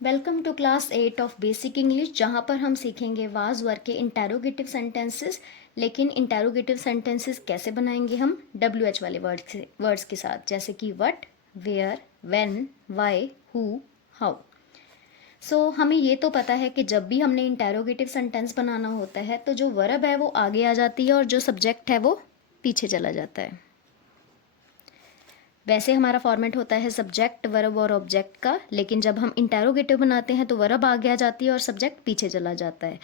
Welcome to class 8 of basic English, जहाँ पर हम सीखेंगे वाज वर्क के इंटेरोगेटिव सेंटेंसेस। लेकिन इंटेरोगेटिव सेंटेंसेस कैसे बनाएंगे हम WH वाले वर्ड्स के साथ, जैसे कि what, where, when, why, who, how. So हमें ये तो पता है कि जब भी हमने इंटेरोगेटिव सेंटेंस बनाना होता है तो जो वर्ब है वो आगे आ जाती है और जो सब्जेक्ट है वो पीछे चला जाता है। वैसे हमारा फॉर्मेट होता है सब्जेक्ट, वर्ब और ऑब्जेक्ट का, लेकिन जब हम इंटेरोगेटिव बनाते हैं तो वर्ब आगे आ जाती है और सब्जेक्ट पीछे चला जाता है।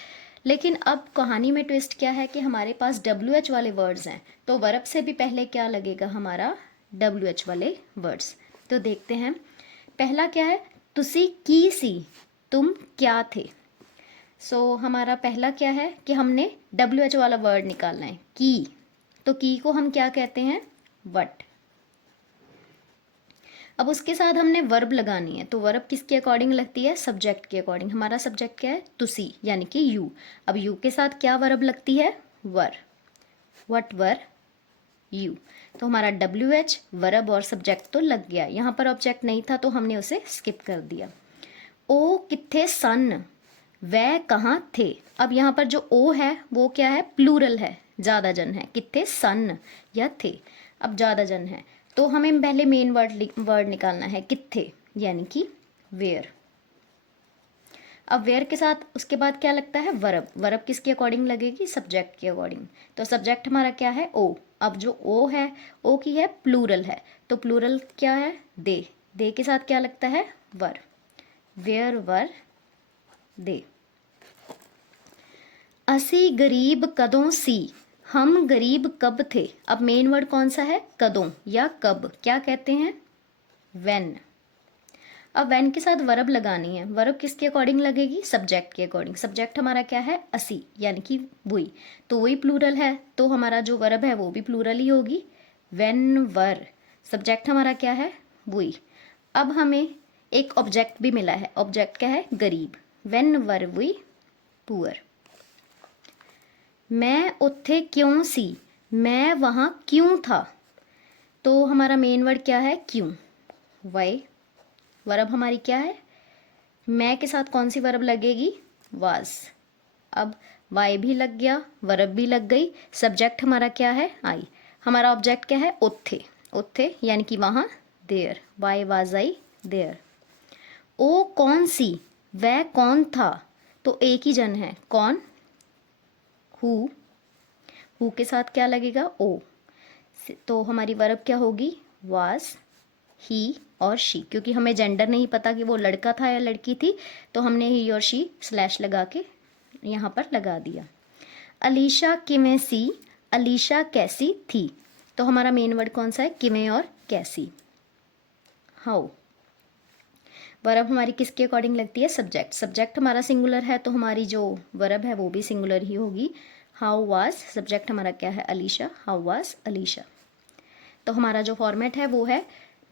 लेकिन अब कहानी में ट्विस्ट क्या है कि हमारे पास WH वाले वर्ड्स हैं, तो वर्ब से भी पहले क्या लगेगा, हमारा WH वाले वर्ड्स। तो देखते हैं, पहला क्या है, तुसी की सी, तुम क्या थे। हमारा पहला क्या है कि हमने WH वाला वर्ड निकालना है, की। तो की को हम क्या कहते हैं, वट। अब उसके साथ हमने वर्ब लगानी है, तो वर्ब किसके अकॉर्डिंग लगती है, सब्जेक्ट के अकॉर्डिंग। हमारा सब्जेक्ट क्या है, तुसी, यानी कि यू। अब यू के साथ क्या वर्ब लगती है, वर। What were you. तो हमारा WH वर्ब और सब्जेक्ट तो लग गया। यहाँ पर ऑब्जेक्ट नहीं था तो हमने उसे स्किप कर दिया। ओ किथे सन, वह कहाँ थे। अब यहाँ पर जो ओ है वो क्या है, प्लूरल है, ज़्यादा जन है। किथे सन या थे, अब ज़्यादा जन है, तो हमें पहले मेन वर्ड निकालना है, किथे, यानी कि वेयर। अब वेयर के साथ उसके बाद क्या लगता है, वर्ब। वर्ब किसके अकॉर्डिंग लगेगी, सब्जेक्ट के अकॉर्डिंग। तो सब्जेक्ट हमारा क्या है, ओ। अब जो ओ है, ओ की है प्लूरल है, तो प्लूरल क्या है, दे। दे के साथ क्या लगता है, वर। वेयर वर दे। असी गरीब कदों सी, हम गरीब कब थे। अब मेन वर्ड कौन सा है, कदों या कब, क्या कहते हैं, व्हेन। अब व्हेन के साथ वर्ब लगानी है। वर्ब किसके अकॉर्डिंग लगेगी, सब्जेक्ट के अकॉर्डिंग। सब्जेक्ट हमारा क्या है, असी, यानी कि वही। तो वही प्लूरल है, तो हमारा जो वर्ब है वो भी प्लूरल ही होगी, व्हेन वर। सब्जेक्ट हमारा क्या है, वही। अब हमें एक ऑब्जेक्ट भी मिला है, ऑब्जेक्ट क्या है, गरीब। When were we poor. मैं उत्थे क्यों सी, मैं वहाँ क्यों था। तो हमारा मेन वर्ड क्या है, क्यों, वाई। वर्ब हमारी क्या है, मैं के साथ कौन सी वर्ब लगेगी, वाज। अब वाई भी लग गया, वर्ब भी लग गई, सब्जेक्ट हमारा क्या है, आई। हमारा ऑब्जेक्ट क्या है, उत्थे। उत्थे यानी कि वहाँ, there. Why was I there. ओ कौन सी, वह कौन था। तो एक ही जन है, कौन, हु। हु के साथ क्या लगेगा, ओ। तो हमारी वर्ब क्या होगी, वाज, ही और शी। क्योंकि हमें जेंडर नहीं पता कि वो लड़का था या लड़की थी, तो हमने ही और शी स्लैश लगा के यहाँ पर लगा दिया। अलीशा किवें सी, अलीशा कैसी थी। तो हमारा मेन वर्ड कौन सा है, किवें और कैसी। हाउ। वर्ब हमारी किसके अकॉर्डिंग लगती है, सब्जेक्ट। सब्जेक्ट हमारा सिंगुलर है, तो हमारी जो वर्ब है वो भी सिंगुलर ही होगी। हाउ वाज, सब्जेक्ट हमारा क्या है, अलीशा। How was Alisha. तो हमारा जो फॉर्मेट है वो है,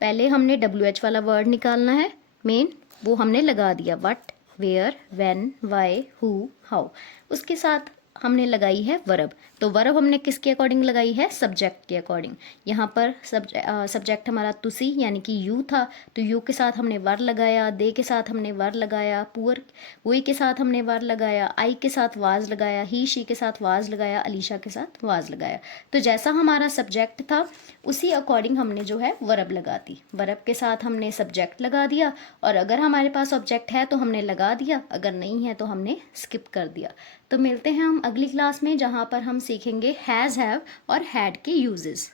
पहले हमने WH वाला वर्ड निकालना है मेन, वो हमने लगा दिया, what, where, when, why, who, how. उसके साथ हमने लगाई है वर्ब। तो वर्ब हमने किसके अकॉर्डिंग लगाई है, सब्जेक्ट के अकॉर्डिंग। यहाँ पर सब्जेक्ट हमारा तुसी यानी कि यू था, तो यू के साथ हमने वर लगाया, दे के साथ हमने वर लगाया, पुअर वही के साथ हमने वर लगाया, आई के साथ वाज लगाया, ही शी के साथ वाज लगाया, अलीशा के साथ वाज लगाया। तो जैसा हमारा सब्जेक्ट था उसी अकॉर्डिंग हमने जो है वर्ब लगा दी। वर्ब के साथ हमने सब्जेक्ट लगा दिया, और अगर हमारे पास ऑब्जेक्ट है तो हमने लगा दिया, अगर नहीं है तो हमने स्किप कर दिया। तो मिलते हैं हम अगली क्लास में, जहाँ पर हम सीखेंगे हैज़, हैव और हैड के यूजेस।